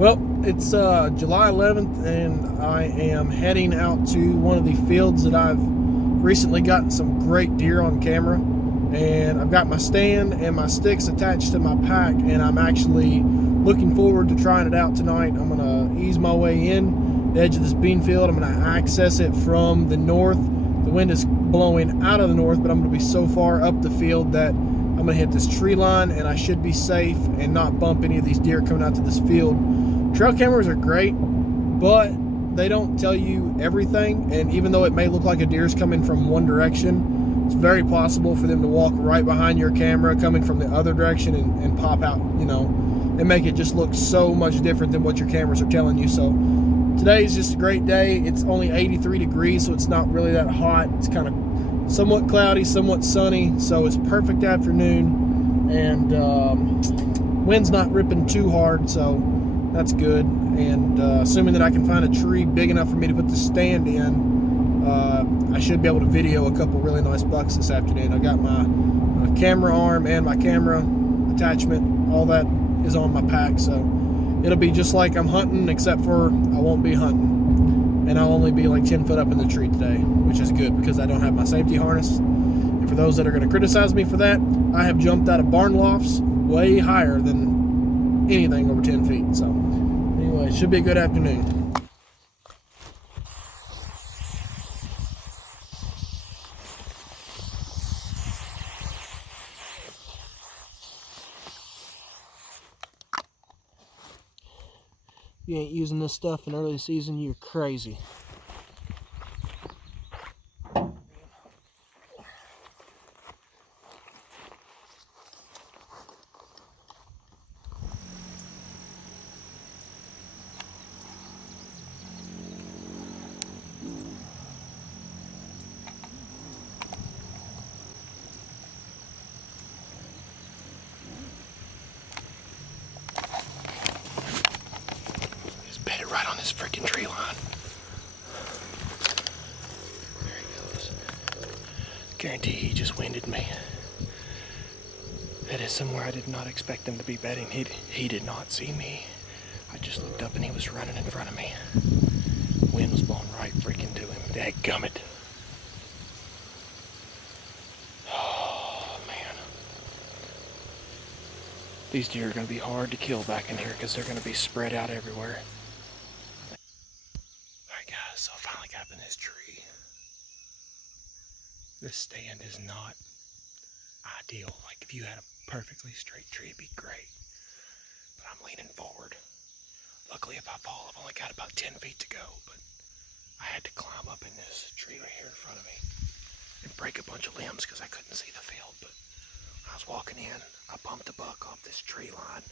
Well, it's July 11th, and I am heading out to one of the fields that I've recently gotten some great deer on camera. And I've got my stand and my sticks attached to my pack, and I'm actually looking forward to trying it out tonight. I'm going to ease my way in the edge of this bean field. I'm going to access it from the north. The wind is blowing out of the north, but I'm going to be so far up the field that I'm going to hit this tree line, and I should be safe and not bump any of these deer coming out to this field. Trail cameras are great, but they don't tell you everything, and even though it may look like a deer's coming from one direction, it's very possible for them to walk right behind your camera coming from the other direction and pop out, and make it just look so much different than what your cameras are telling you. So today's just a great day. It's only 83 degrees, so it's not really that hot. It's kind of somewhat cloudy, somewhat sunny, so it's perfect afternoon, and wind's not ripping too hard, so that's good. And assuming that I can find a tree big enough for me to put the stand in, I should be able to video a couple really nice bucks this afternoon. I got my camera arm and my camera attachment, all that is on my pack, so it'll be just like I'm hunting, except for I won't be hunting. And I'll only be like 10 foot up in the tree today, which is good because I don't have my safety harness. And for those that are going to criticize me for that, I have jumped out of barn lofts way higher than anything over 10 feet. So anyway, it should be a good afternoon. If you ain't using this stuff in early season, you're crazy. Just bet it right on this freaking tree line. There he goes. Guarantee he just winded me. That is somewhere I did not expect him to be bedding. He did not see me. I just looked up and he was running in front of me. Wind was blowing right freaking to him. Dadgummit. Oh, man. These deer are going to be hard to kill back in here because they're going to be spread out everywhere. Alright guys, so I finally got up in this tree. This stand is not ideal. Like if you had a perfectly straight tree, it'd be great. But I'm leaning forward. Luckily, if I fall, I've only got about 10 feet to go, but I had to climb up in this tree right here in front of me and break a bunch of limbs because I couldn't see the field. But when I was walking in, I bumped a buck off this tree line,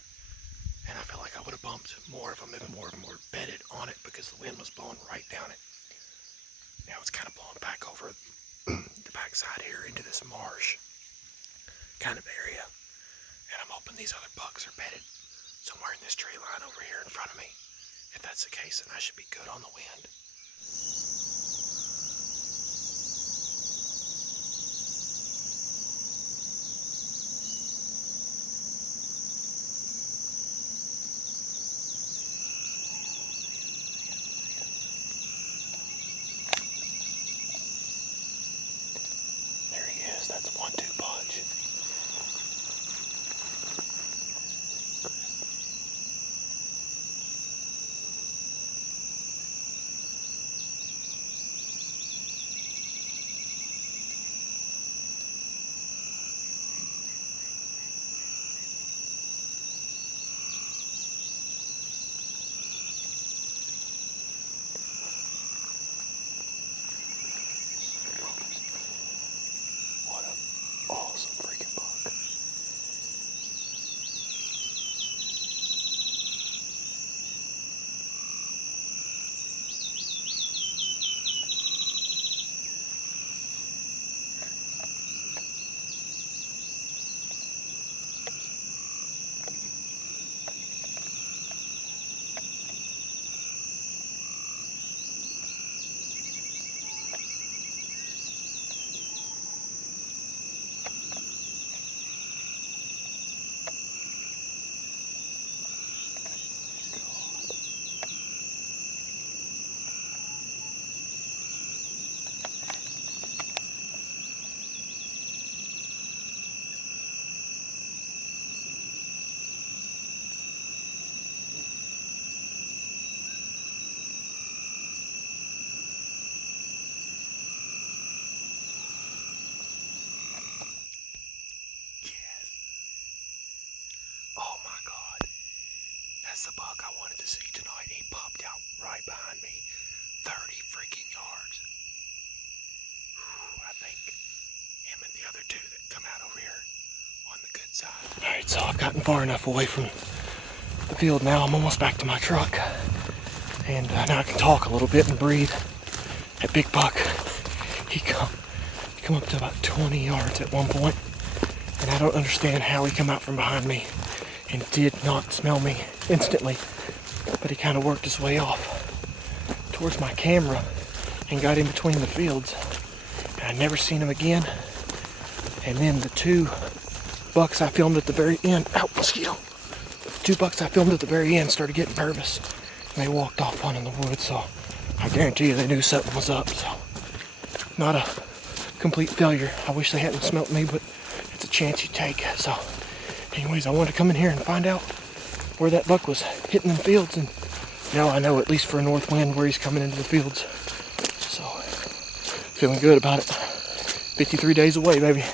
and I felt like I would have bumped more of them if more of them were bedded on it because the wind was blowing right down it. Now it's kind of blowing back over the backside here into this marsh kind of area, and I'm hoping these other bucks are bedded somewhere in this tree line over here in front of me. If that's the case, then I should be good on the wind. There he is. That's 1-2 punch. That's the buck I wanted to see tonight. He popped out right behind me. 30 freaking yards. Whew, I think him and the other two that come out over here on the good side. Alright, so I've gotten far enough away from the field now. I'm almost back to my truck. And now I can talk a little bit and breathe. That big buck, he come up to about 20 yards at one point. And I don't understand how he come out from behind me and did not smell me instantly. But he kind of worked his way off towards my camera and got in between the fields. And I never seen him again. And then the two bucks I filmed at the very end, ow, mosquito. The two bucks I filmed at the very end started getting nervous. And they walked off one in the woods, so I guarantee you they knew something was up. So not a complete failure. I wish they hadn't smelt me, but it's a chance you take. So anyways, I wanted to come in here and find out where that buck was hitting them fields, and now I know at least for a north wind where he's coming into the fields. So feeling good about it. 53 days away, baby.